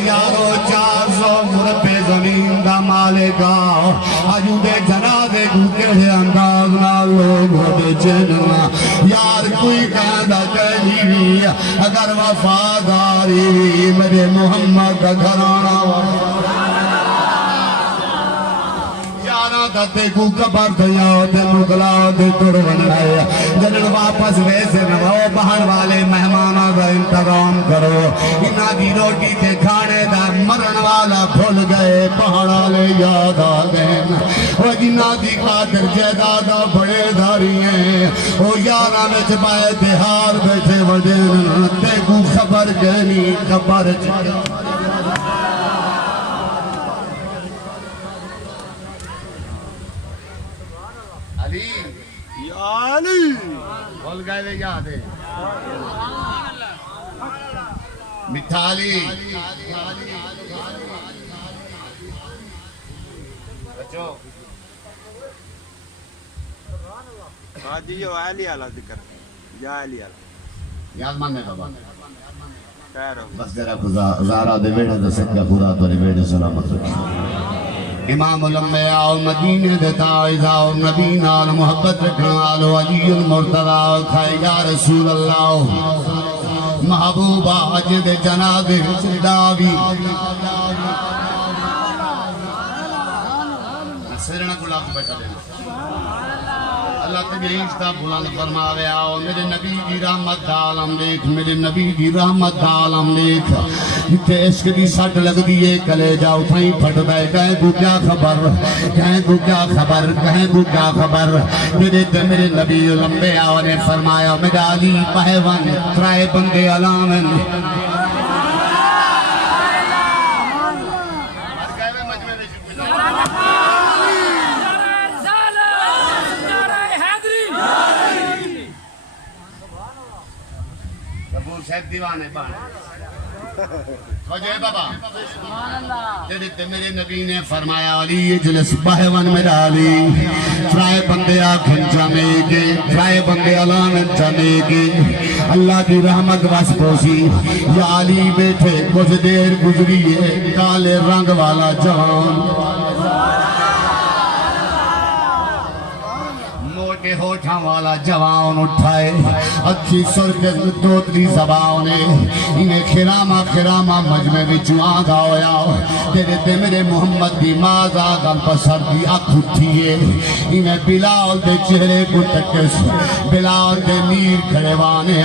یارو 400 مربع زمین دا مالکا آجو دے جنازے کو کہے انداز نہ لوگ ہوتے چننا یار کوئی کہندہ کہنی اگر وفاداری میرے محمد کا گھرانا یارہ دتے کو کبر دیا تے مغلا دے تڑ بنائے جنن واپس ویسے نو بہن والے مہمانہ دا انتظام کرو انہا دی روٹی تے کھانے دا مرن والا کھل گئے پہاڑا لے یاد آگئے وہ جنہ دی قادر جیدادہ بڑے دھاری ہیں وہ یارہ میں چپائے تہار بیٹھے وڈین تے کو خبر گہنی خبر علی بول گئے لے یاد ہے مٹھالی بچو جی جو علی علیہ ذکر یا علی علیہ یاد ماننے بابا خیر بس جرا زارہ دے بیڑے دے سکہ خدا تو بیڑے سلامت رکھی امام الانبیاء مدینہ دے تائزہ نبی نال محبت رکھنا آلو علی المرتضی کھائے یا رسول اللہ محبوبہ عجد جناب چڑاوی سرنا کو لاکھ بیٹھا دینا اللہ تبھی عشتہ بلند فرماوے آؤ میرے نبی کی رحمت عالم دیکھ میرے نبی کی رحمت عالم دیکھ جتے عشق دی سٹ لگ دیئے کلے جاؤ تھائیں پھٹ دائے کہیں کو کیا خبر کہیں کو کیا خبر کہیں کو کیا خبر میرے نبی الانبیاء نے فرمایا میرا علی پہوان ترائے بندے علامن صاحب دیوانے پانے خوجے بابا جدید میرے نبی نے فرمایا علی اجلس بہوان میرا علی ترائے بندے آنکھیں جمے گے ترائے بندے علامن جمے گے اللہ کی رحمت واس پوسی یا علی بیٹھے کچھ دیر گزریے کالے رنگ والا جوان موٹے ہوٹھاں والا جوان اٹھائے اکھی سرکت دوتری زبانے انہیں خرامہ مجمع وچ آگا ہویا تیرے تے میرے محمد دی ماز آگا پسر دی اکھ اٹھیے انہیں بلال دے چہرے کو تکس بلال دے میر کھڑیوانے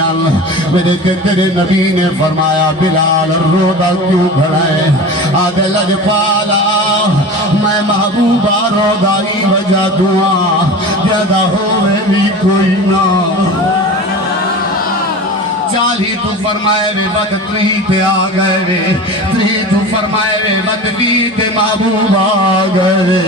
میرے تے تیرے نبی نے فرمایا بلال رودا کیوں کھڑائے آدھے لج پالا میں محبوبہ رودائی وجہ دعا جدہ ہوئے بھی کوئی نہ چالی تو فرمائے وے بد تری تے آگئے وے تری تو فرمائے وے بد بھی تے محبوب آگئے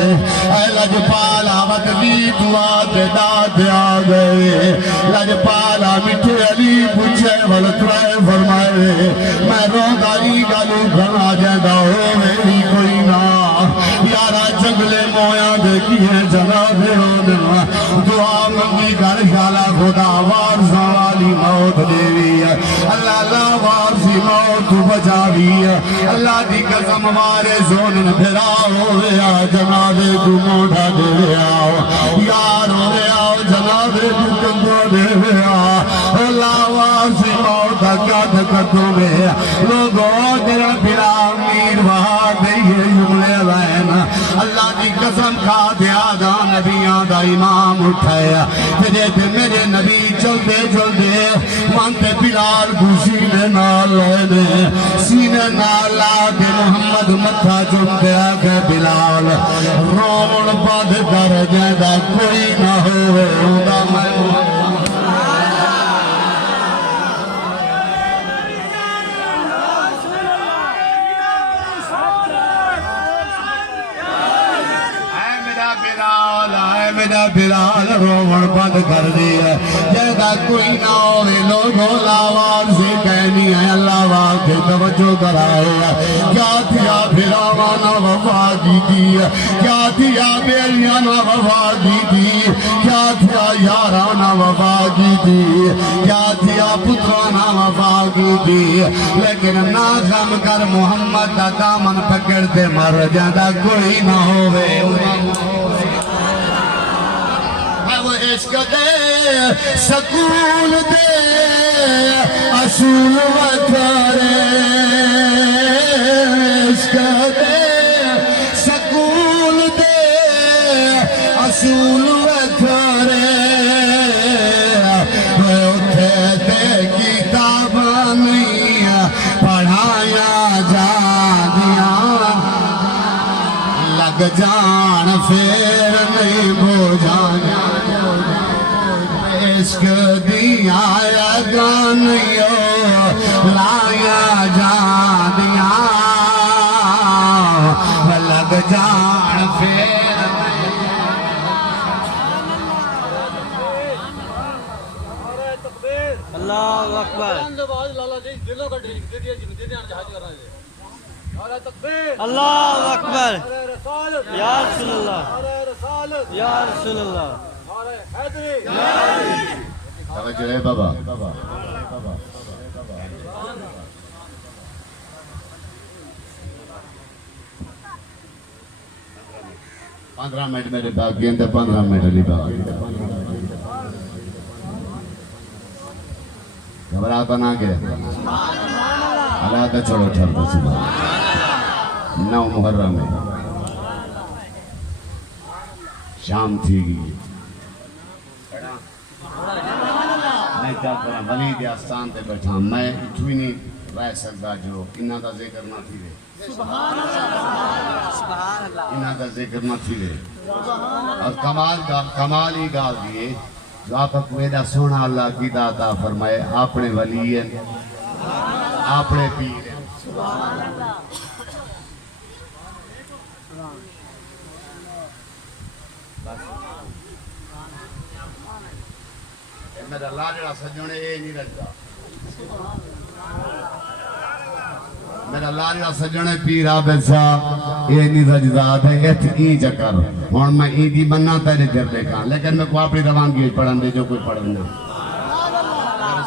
اے لجپالا بد بھی تو آتے داتے آگئے لجپالا مٹھے علی پوچھے والترائے فرمائے وے میں رودائی گالو گھنا جیدہ ہوئے بھی کوئی نہ یارا جنگلے مویا دیکھئے جناب رودنا دعا منگی کر شالا خدا وارزا والی موت دیوی اللہ اللہ وارزی موت بچاوی اللہ دی قسم مارے زونن پھرا ہوئے آ جناب کو موڑا دے آؤ یار ہوئے آؤ جناب کو کندو دے آؤ اللہ وارزی موت کیا دکتوں میں لوگوں تیرا پھرا امیر وہاں دئیے جملے لائن اللہ کی قسم کھا دیا دا نبیاں دا امام اٹھایا میرے نبی چلتے مانتے بلال کو سینے نال لینے سینے نال لاکے محمد متھا چلتے آگے بلال رومن بد کر جیدہ کوئی نہ ہوئے ہوگا میں محمد میرا بلال رومن بند کر دیا جیسا کوئی نہ ہوئے لوگوں لاوان سے کہنی ہے اللہ واقع توجہ کرائے کیا تھیا پھراوانا وفا کی دی کیا تھیا بیلیانا وفا کی دی کیا تھیا یارانا وفا کی دی کیا تھیا پترانا وفا کی دی لیکن نہ غم کر محمد دا دامن پکڑتے مر جاندہ کوئی نہ ہوئے وہ عشق دے سکون دے اصول وکھرے عشق دے سکون دے اصول وکھرے اٹھے تے کتاب نہیں پڑھایا جاندیاں لگ جان پھر نہیں بوجھانا عشق دیا گانیو لایا جاندیاں لگ جان پھر اللہ اکبر اللہ اکبر یا رسول اللہ یا رسول اللہ توجہ ہے بابا 15 منٹ میرے باقی ہیں 15 منٹ علی باقی گھبراتا نہ کہ اللہ تو چھوڑو چھوڑو سبحان 9 محرم میں شام تھی گئی میں کیا کرا ولید آستان تے بیٹھا میں اتوی نہیں رہ سکتا جو انہاں دا ذکر نہ تھی لے انہاں دا ذکر نہ تھی لے اور کمال ہی گال دیئے جو آپ کو ایڈا سونا اللہ کی داتا فرمائے اپنے ولی ہیں اپنے پیر ہیں میرا لاڑا سجونے یہ نہیں رجدا میرا لاڑا سجونے پیر عابد صاحب یہ نہیں رجدا ہے ایت ای چکر اور میں ای دی بننا تیرے در لے کھاں لیکن میں کو اپنی روانگی پڑھن دے جو کوئی پڑھنا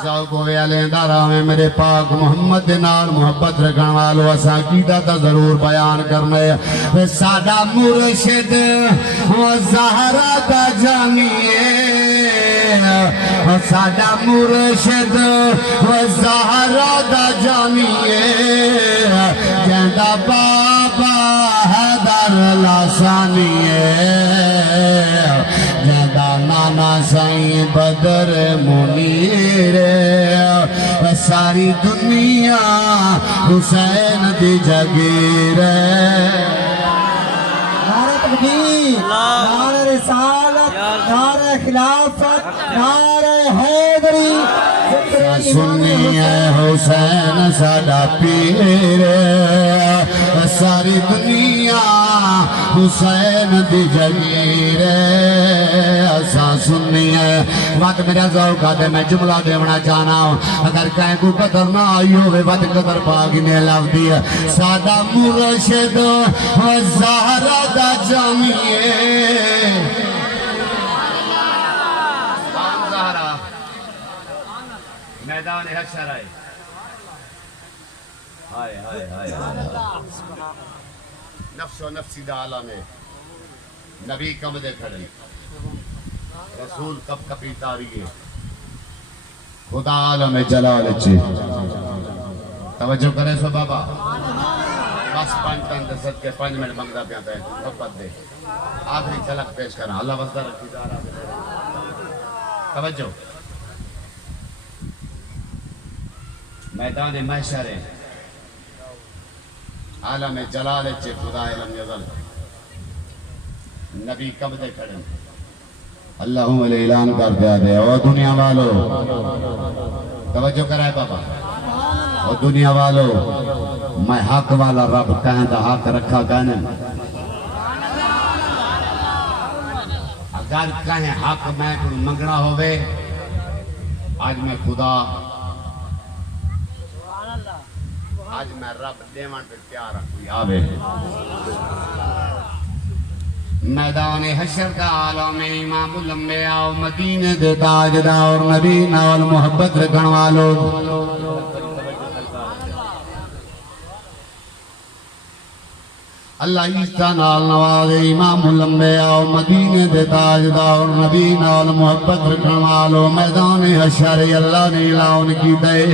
صاحب کو ویالیں دارا میں میرے پاک محمد دینار محبت رکھن والو اسا عقیدہ تا ضرور بیان کرنے سادہ مرشد و زہرہ تا جانیے سادہ مرشد و زہرہ تا جانیے جندہ بابا حیدر لاسانیے جندہ نانا سائیں بدر منیر ساری دنیا حسین دی جگیر نعرہ تکبیر نعرہ رسالت نعرہ خلافت نعرہ حیدری سنی ہے حسین ساڈا پیر ساری دنیا حسین دی جگیر اسا سنی ہے وقت میرا ذوق آتے میں جملہ دیونا چاہنا ہوں اگر کہیں کو قدر نہ آئی ہوئے وقت قدر پاکی نے لف دیا سادہ مرشد و زہرہ دا جانیے میدان حشر آئے ہائے ہائے ہائے نفس و نفسی دا عالم ہے نبی کم دے کھڑے رسول کب کپی تاریے خدا عالم جلال چھے توجہ کرے سو بابا بس 5 تن دے صدقے 5 منٹ منگدہ پیانتا ہے محبت دے آخری چلک پیش کرنا اللہ وزدہ رکھی دارا توجہ میدان محشر ہے عالم جلال چھے خدا علم یزل نبی کب دے کھڑے اللہم علیہ اعلان کر دیا دے او دنیا والو توجہ کرائے بابا او دنیا والو میں حق والا رب کہیں دا حق رکھا کہنے گر کہیں حق میں کو منگنا ہوئے آج میں خدا آج میں رب دیوان پہ پیار رکھوئی آوے میدان حشر دا عالم امام الانبیاء و مدینہ دے تاجدہ اور نبینا والمحبت رکھن والو اللہ عیسیٰ نال نواز امام الانبیاء و مدینہ دے تاجدہ اور نبینا والمحبت رکھن والو میدان حشر اللہ نے اعلان کی دے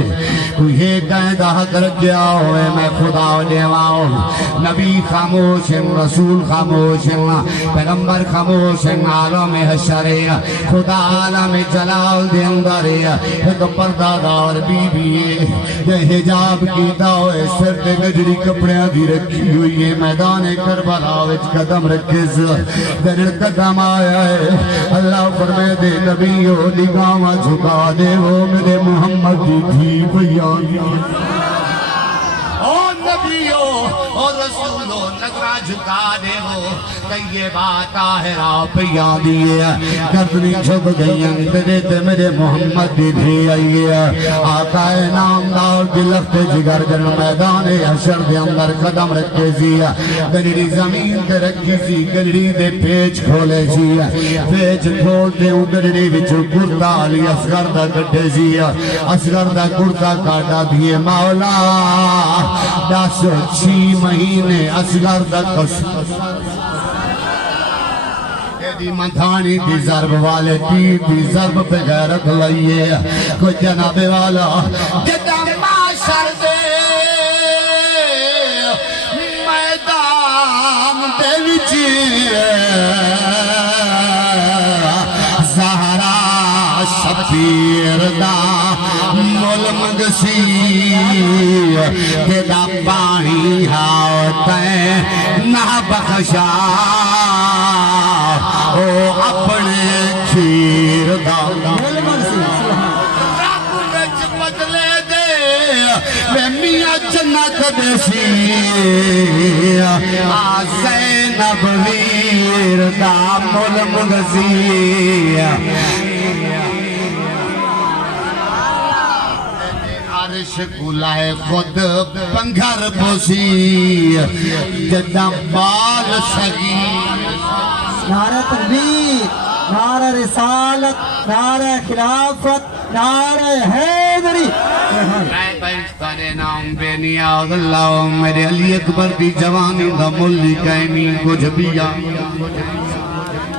کوئی یہ کہیں دا حق رکھ گیا ہوئے میں خدا دیواؤں نبی خاموش ہیں رسول خاموش ہیں پیغمبر خاموش ہیں عالم حشر خدا عالم جلال دے اندر ایک پردہ دار بی بی یہ حجاب کیتا ہوئے سر دے گجری کپڑے دی رکھی ہوئی ہے میدان کربلا وچ قدم رکھے در قدم آیا ہے اللہ فرمائے دے نبیو نگاہ جھکا دے وہ میرے محمد دی تھی بیان او نبیو او رسولو نظرہ جھکا دے وہ کہ یہ بات آہرہ پیا دیئے گردنی جھک گئیں تیرے تے میرے محمد دی تھی آئیے آقا نامدار دلخت جگر جن میدان حشر دے اندر قدم رکھے سی گلڑی زمین تے رکھی سی گلڑی دے پیچ کھولے سی پیچ کھول دے گلڑی وچو گردہ علی اصغر دا کٹے سی اصغر دا گردہ کاٹا دیئے مولا 10 مہینے اصغر دا قسم دی مندھانی دی ضرب والے دی ضرب پہ غیرت لئیے کوئی جناب والا جدہ معاشر دے میدان دے وچی زہرا شبیر دا مول مگسی جدہ پانی ہاوتے نہ بخشا او اپنے کھیر دا رب وچ بدلے دے میں میاں جنت دے سی زینب ویر دا مول مگسی عرش کلائے خود پنگھر بوسی جدہ بال سگی نعرہ تکبیر نعرہ رسالت نعرہ خلافت نعرہ حیدری میں بہشتر نام بے نیاز اللہ میرے علی اکبر دی جوانی دا ملی کہنی کچھ بیا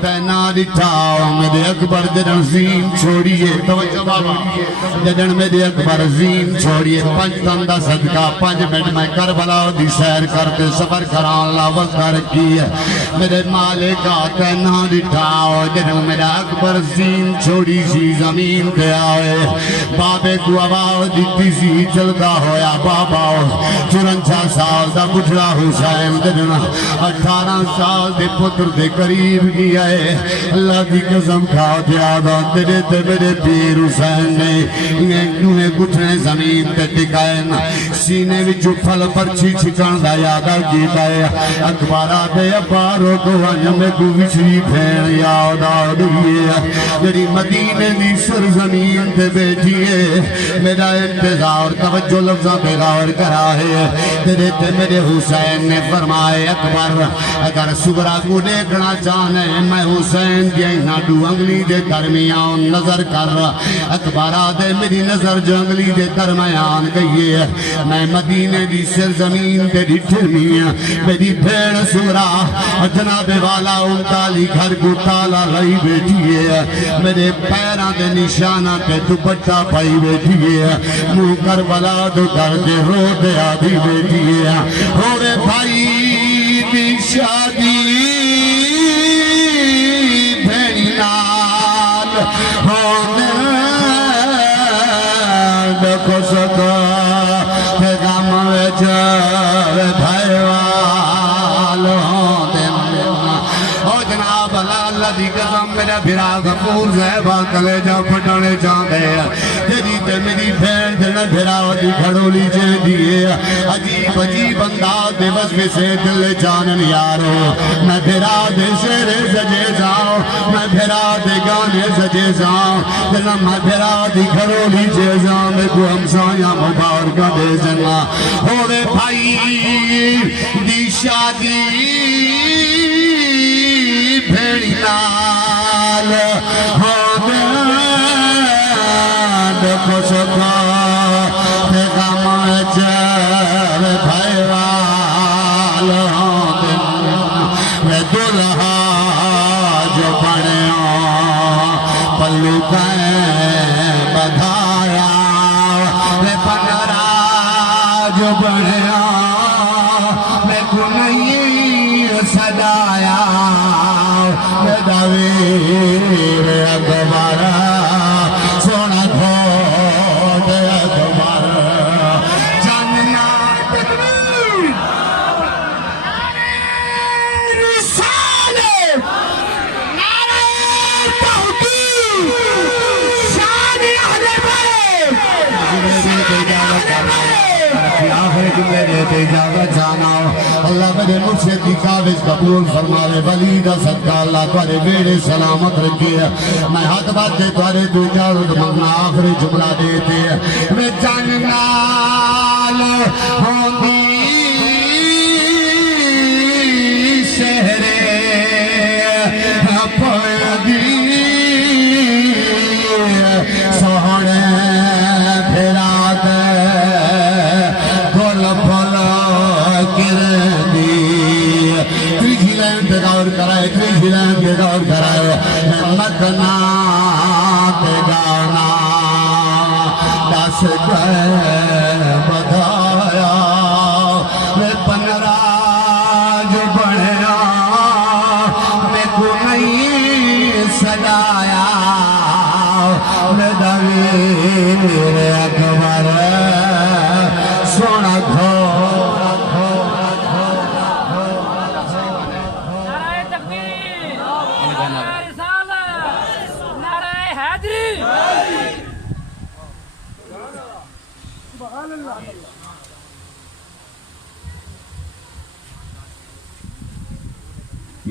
تینا دٹھاؤ میرے اکبر جدن زین چھوڑیے توجہ بابا جدن میرے اکبر زین چھوڑیے 5 تندہ صدقہ 5 منٹ میں کربلا دی سیر کرتے سفر کران اللہ وقت رکھی ہے میرے مالکہ تینا دٹھاؤ جدن میرے اکبر زین چھوڑی سی زمین پہ آئے بابے کو آواز دیتی سی چلتا ہویا بابا 54 سال دا بجھڑا حسین جدن 18 سال دے پتر دے قریب کیا اللہ دی قسم کھا دیا دا تیرے تے میرے پیر حسین نے انہیں گھٹنے زمین تے ٹکائن سینے وچو پھل پرچی چھکن دا یادہ کیتا ہے اکبارہ دے اپاروں کو انجمے کو وچری پھین یادہ دیئے جڑی مدینے دی سر زمین تے بیٹھیے میرا انتظار توجہ لفظہ پہ غور کرا ہے تیرے تے میرے حسین نے فرمائے اکبر اگر صبرہ کو دیکھنا چاہنے میں حسین دینا دو انگلی دے درمیان نظر کر اکبارہ دے میری نظر جو انگلی دے درمیان گئی ہے میں مدینے دی سرزمین دے ڈھٹرمیاں میری بھیڑ سورا جناب والا ان تالی گھر کو تالا لئی بیٹھی ہے میرے پیران دے نشانہ پہ دوپٹہ پائی بیٹھی ہے منہ کربلا دو کر دے رو دے آدھی بیٹھی ہے ہوئے بھائی دی شادی کو سکا غم وچ بھائی والو او جناب اللہ دی قسم میرا بھرا غفور صاحبہ کلیجہ پھٹنے چاہتے ہیں تیری تے میری بہن دل بھراو دی گھڑولی چے دیئے عجیب عجیب انداز دے وصف سے دل جانن یارو میں بھرا دے شعر سجے جاؤں میں بھرا دے گانے سجے جاؤں دل میں بھرا دی گھڑولی چے جاؤں میں کو ہمسایاں مبارکہ دے جنا ہوئے بھائی دی شادی بھیڑی نال ہوئے دکھو سکھا غم جب بھائی وال ہوتے میں دلہا جو بڑھیا پلو کہیں بدھایا میں پنرا جو بڑھیا میں کنئی سجایا میں دویر اکبر سونا کھوٹ اکبر جاننا تکبیر نعرہ رسالت نعرہ توحید شان اہل بیت آخر جملے دیتے اجازت جانا اللہ میرے مرشد کی کاوش قبول فرماوے ولی دا صدقہ اللہ تمہارے بیڑے سلامت رکھے میں ہاتھ بات دے تمہارے تو اجازت مانگنا آخری جملہ دیتے میں جاننال ہوندی شہرے پویدی سوہنے پھرا دے غور کرائے تریجیلین کے غور کرائے مدنا تے گانا دس گئے بدھایا میں پنرا جو بڑھیا میں کو نہیں سجایا میں دویر اکبر سونا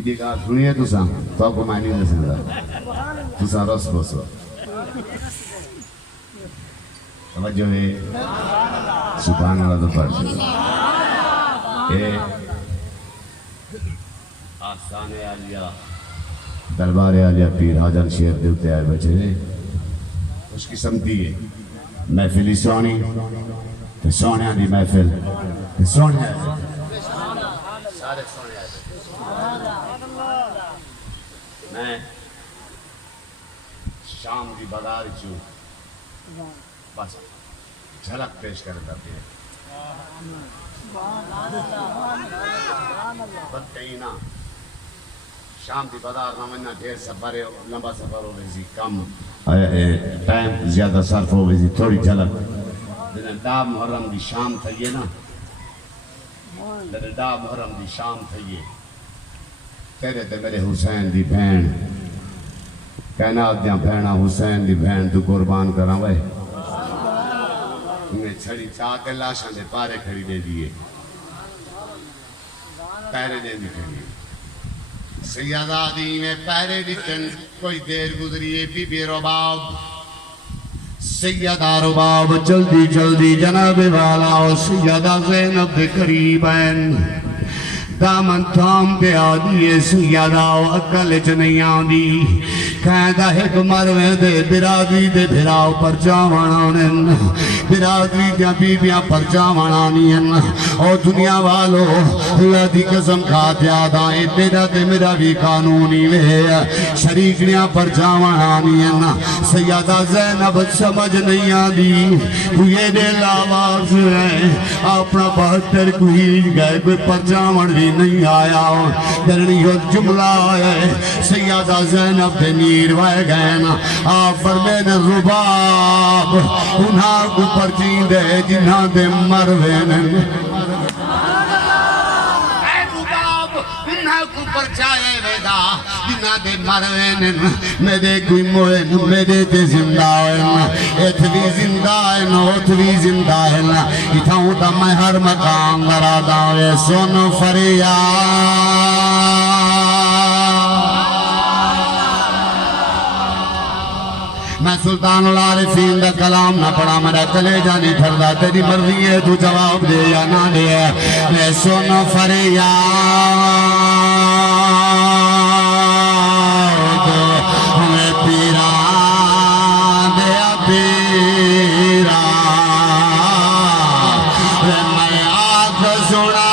یہ کہا سنیے تو آپ کو معنی نہیں سن رہا تو رس بسو توجہ ہے سبحان اللہ تو پڑھ اے آستان عالیہ دربار عالیہ پیر حاجن شیر دیوتے آئے بچے خوش قسمتی ہے محفلی سونی تے سونیاں دی محفل تے سونیاں سارے سونیاں میں شام دی بازار چوں بس جھلک پیش کرتا پیا بد کہیں نا شام دی بازار نہ مننا ڈھیر سفر ہے لمبا سفر ہو ویسی کم ٹائم زیادہ صرف ہو ویسی تھوڑی جھلک دا محرم دی شام تھئیے نا دا محرم دی شام تھئیے تیرے تے میرے حسین دی بہن کائنات دیاں بہنہ حسین دی بہن تو قربان کراں وے انہیں چھڑی چاہتے لاشاں دے پارے کھڑی دے دیئے پیرے دے دی کھڑی سیدہ دی میں پیرے دیتن کوئی دیر گزریے بی بی رباب سیدہ رباب جلدی جلدی جناب والا سیدہ زینب دے قریبین دامن تھام دے آدیے سیدہ اکل نہیں آدی کہندہ ایک مروے دے برادری دے بھراؤ پر جاوانانن برادری دیا بیبیاں پر جاوانانین اور دنیا والو اللہ دی قسم کھاتے آدھائیں تیرا تے میرا بھی قانونی وے شریکنیاں پر جاوانانین سیدہ زینب سمجھ نہیں آدی کوئی دل آواز ہے اپنا بہتر کوئی گئے کوئی پر جاوان بھی نہیں آیا درنی ہو جملہ ہے سیدہ زینب دے نیر وائے گئے نا آپ فرمین رباب انہاں کو پرچین دے جنہاں دے مروین اے رباب انہاں کو پرچائے ویدا جنہاں دے مروے میرے کوئی موئے میرے تے زندہ ہے ایتھ بھی زندہ ہے اوتھ بھی زندہ ہے اتھاؤں تا میں ہر مقام لرا داوے سن فریاد میں سلطان العارفین دا کلام نہ پڑھا میرا کلیجہ نہیں ٹھردا تیری مرضی ہے تو جواب دے یا نہ دے میں سن فریاد ہمیں پیران دیا پیران میں آنکھ سنا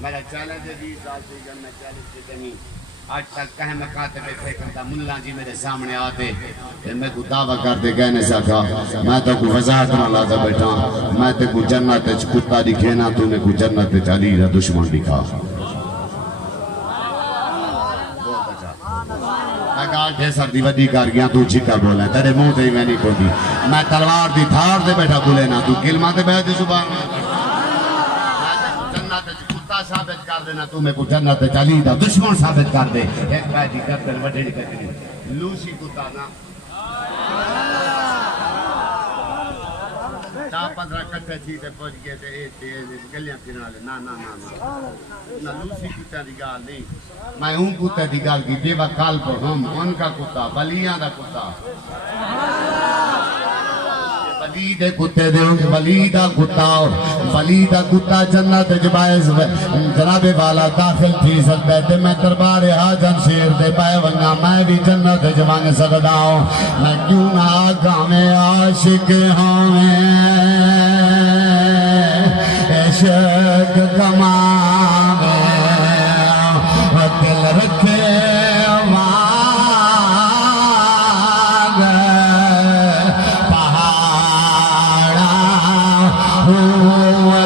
میرا چیلنج ہے 20 سال سے میں 40 سے کہیں آج تک کہیں میں کہتے بیٹھے کرتا ملہ جی میرے سامنے آتے پھر میں کو دعویٰ کرتے کہنے سے کہا میں تو کو وضاحت نہ لاتا بیٹھا میں تے کو جنت کتا دکھینا تو نے کو جنت علی را دشمن دکھا میں گال ٹھیسر دی ودی کر گیا تو چکا بولا ہے تیرے منہ تے ہی میں نہیں کو دی میں تلوار دی تھار دے بیٹھا بولے نا تو کلمہ دے بیٹھے صبح ثابت کر دینا تو میں کو جنت چلی دا دشمن ثابت کر دے ایک بیٹی کرتے وڈے نہیں کرتے لوسی کتا نا 10-15 کٹھے تھی تے پہنچ گئے تے گلیاں پھرنا لے نا لوسی کتا دی گال نہیں میں ہوں کتا دی گال کی دیوا کال پر ہم ان کا کتا بلیاں دا کتا ولی دے کتے دے ولی دا کتا جنت جبائز جناب والا داخل تھی سکتا ہے میں دربار حاجن شیر دے پائے ونگا میں بھی جنت جوانگ سکتا ہوں میں کیوں نہ آگا میں عاشق ہوں عشق کماوے دل رکھے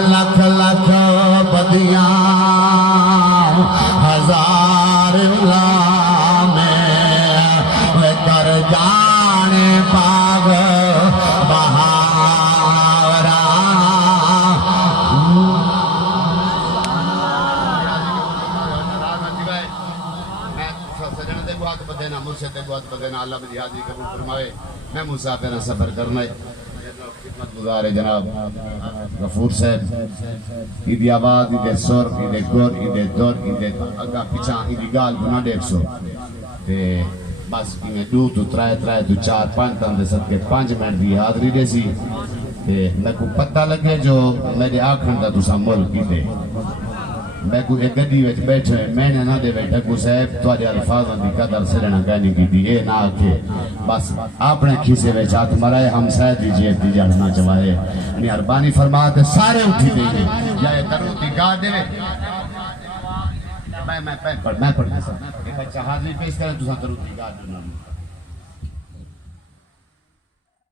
لکھ لکھ بدیاں ہزار میں کر جانے پاگ بہارا سجن دے بہت بدینا مرشد دے بہت بدینا اللہ بھی حاضری قبول فرمائے میں مسافر سفر کرنا ہے خدمت گزار جناب غفور صاحب ایدی آواز ایدی سور ایدی گور ایدی دور ایدی اگا پیچھا ایدی گال بنا 150 تے بس میں 2 تو 3 تو 4 5 تن دے صدقے 5 منٹ دی حاضری دے سی تے میں کو پتہ لگے جو میرے آکھن دا تسا مول کی دے میں کو ایک گدی وچ بیٹھے میں نے نہ دے بیٹھا کو صاحب تواڈے الفاظاں دی قدر سرنا کہنی کیتی اے نہ کہ بس اپنے کھیسے وچ ہاتھ مرائے ہم سائے دی جیب دی جڑنا چوائے مہربانی فرما تے سارے اٹھی دیں گے یا درود دی گاہ دے میں پڑھ ایک بچہ حاضری پیش کریں تساں درود دی گاہ دے